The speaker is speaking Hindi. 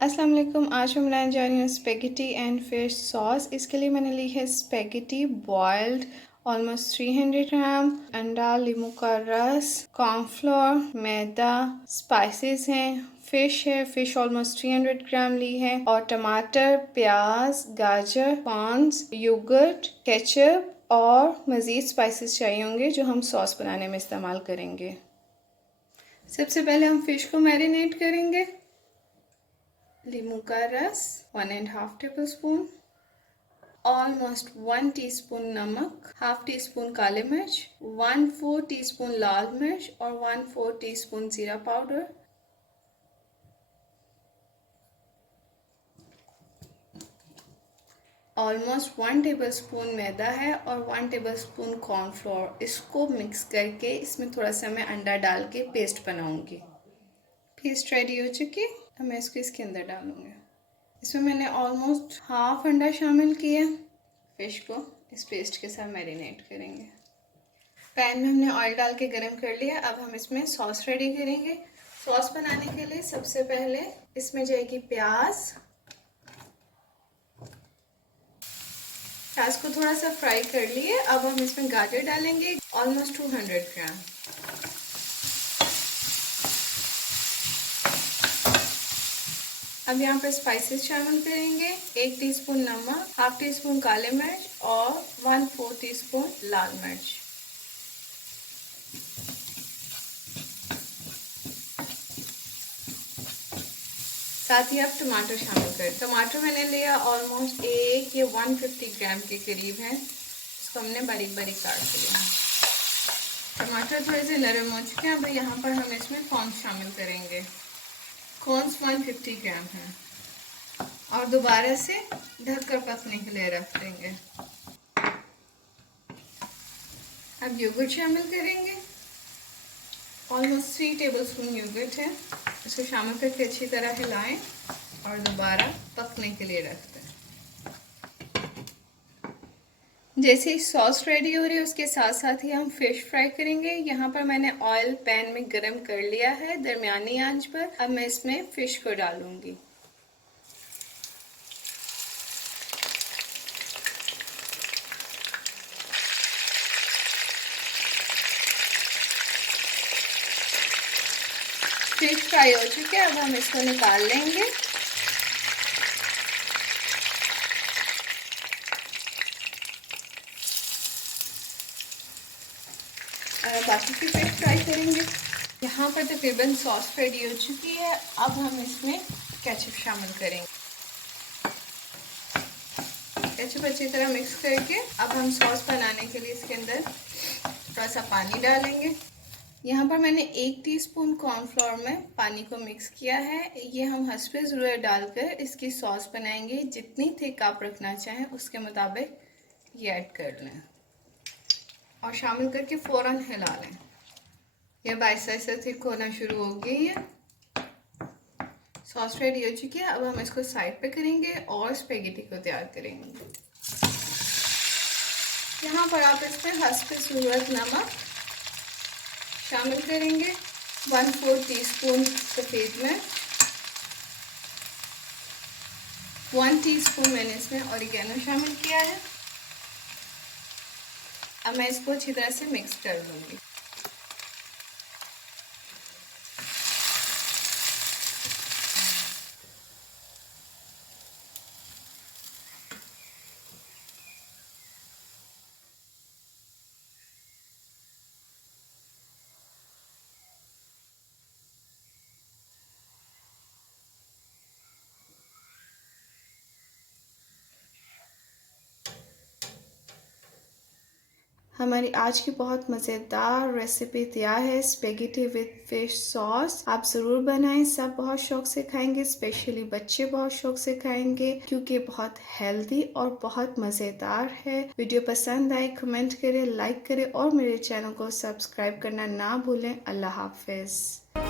अस्सलाम वालेकुम। आज हम बनाने जा रही हूँ स्पेगेटी एंड फिश सॉस। इसके लिए मैंने ली है स्पेगेटी बॉइल्ड ऑलमोस्ट 300 ग्राम, अंडा, लीमू का रस, कॉर्नफ्लोर, मैदा, स्पाइसेस हैं, फिश है, फिश ऑलमोस्ट 300 ग्राम ली है, और टमाटर, प्याज, गाजर, कॉर्न्स, योगर्ट, केचप और मज़ीद स्पाइसेस चाहिए होंगे जो हम सॉस बनाने में इस्तेमाल करेंगे। सबसे पहले हम फिश को मैरिनेट करेंगे। लीमू का रस 1.5 टेबल स्पून, ऑलमोस्ट 1 टीस्पून नमक, हाफ टी स्पून काली मिर्च, 1/4 टीस्पून लाल मिर्च और 1/4 टीस्पून जीरा पाउडर, ऑलमोस्ट 1 टेबल स्पून मैदा है और 1 टेबल स्पून कॉर्नफ्लोर। इसको मिक्स करके इसमें थोड़ा सा मैं अंडा डाल के पेस्ट बनाऊंगी। पेस्ट रेडी हो चुकी है, अब मैं इसको इसके अंदर डालूंगी। इसमें मैंने ऑलमोस्ट हाफ अंडा शामिल किया। फिश को इस पेस्ट के साथ मैरिनेट करेंगे। पैन में हमने ऑयल डाल के गरम कर लिया। अब हम इसमें सॉस रेडी करेंगे। सॉस बनाने के लिए सबसे पहले इसमें जाएगी प्याज। प्याज को थोड़ा सा फ्राई कर लिए। अब हम इसमें गाजर डालेंगे, ऑलमोस्ट 200 ग्राम। अब यहाँ पर स्पाइसेस शामिल करेंगे। 1 टीस्पून नमक, हाफ टी स्पून काले मिर्च और 1/4 टीस्पून लाल मिर्च। साथ ही अब टमाटर शामिल करें। टमाटर मैंने लिया ऑलमोस्ट 1 या 150 ग्राम के करीब है। इसको हमने बारीक बारीक काट लिया। टमाटर थोड़े से नरम हो चुके हैं। अब यहाँ पर हम इसमें कॉर्न्स शामिल करेंगे। कॉर्न्स 150 ग्राम है और दोबारा से ढककर पकने के लिए रख देंगे। अब योगर्ट शामिल करेंगे। ऑलमोस्ट 3 टेबल स्पून योगर्ट है। इसको शामिल करके अच्छी तरह हिलाएं और दोबारा पकने के लिए रख दें। जैसे ही सॉस रेडी हो रही है उसके साथ साथ ही हम फिश फ्राई करेंगे। यहाँ पर मैंने ऑयल पैन में गरम कर लिया है दरमियानी आंच पर। अब मैं इसमें फिश को डालूंगी। फिश फ्राई हो चुके हैं। अब हम इसको निकाल लेंगे। और बाकी की फिश फ्राई करेंगे। यहाँ पर तकरीबन सॉस रेडी हो चुकी है। अब हम इसमें केचप शामिल करेंगे। केचप अच्छी तरह मिक्स करके अब हम सॉस बनाने के लिए इसके अंदर थोड़ा सा पानी डालेंगे। यहाँ पर मैंने 1 टीस्पून कॉर्नफ्लोर में पानी को मिक्स किया है। ये हम हस्बे ज़रूरत डालकर इसकी सॉस बनाएंगे। जितनी थिक आप रखना चाहें उसके मुताबिक ये ऐड कर लें और शामिल करके फ़ौरन हिला लें। यह बाइसा थिक होना शुरू हो गई है। सॉस रेडी हो चुकी है। अब हम इसको साइड पे करेंगे और स्पेगेटी को तैयार करेंगे। यहाँ पर आप इसमें हस्बे ज़रूरत नमक शामिल करेंगे। 1/4 टीस्पून सफ़ेद मिर्च, 1 टीस्पून मैंने इसमें ऑरिगेनो शामिल किया है। अब मैं इसको अच्छी तरह से मिक्स कर लूँगी। हमारी आज की बहुत मज़ेदार रेसिपी तैयार है, स्पेगेटी विद फिश सॉस। आप ज़रूर बनाएं, सब बहुत शौक से खाएंगे, स्पेशली बच्चे बहुत शौक से खाएंगे क्योंकि बहुत हेल्दी और बहुत मज़ेदार है। वीडियो पसंद आए कमेंट करें, लाइक करें और मेरे चैनल को सब्सक्राइब करना ना भूलें। अल्लाह हाफिज़।